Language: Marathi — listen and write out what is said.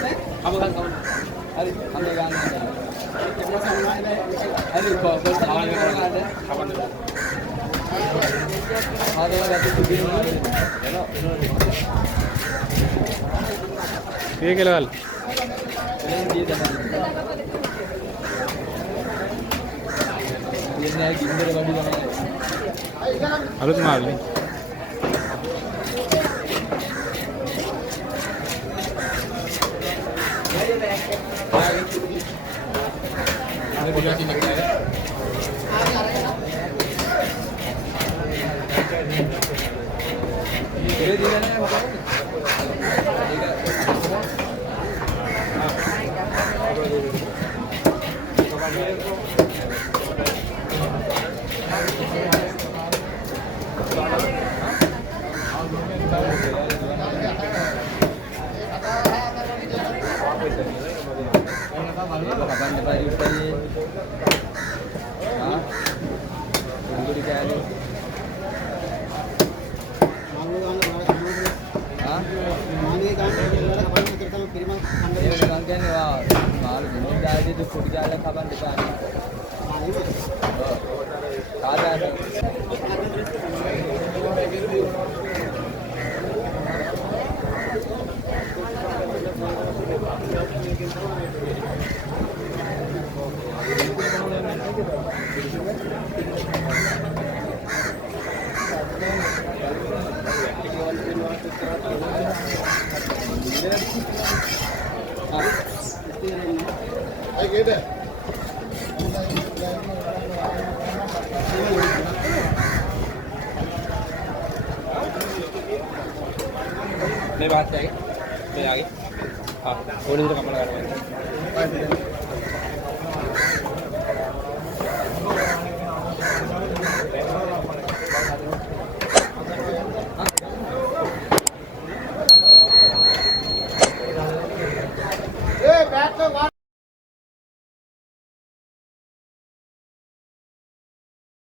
Kamu kan kamu. Hari kamu kan. Hari kau kawan orang ada. Kawan. Ada ada tu dia. Hello. ये केलं घाल ये dah. ये नाही गिंदर बडी जमा. हलत मारली Ada juga sini kita. Ini dia ni apa? Kapan dapat reply? Hah? Tunggu di kali. Hah? Ini kan kan wah, malu ini dah itu food jalan kapan depan. Ada. नहीं बात चाहिए मैं आगे हाँ थोड़ी देर कपड़ा लगाना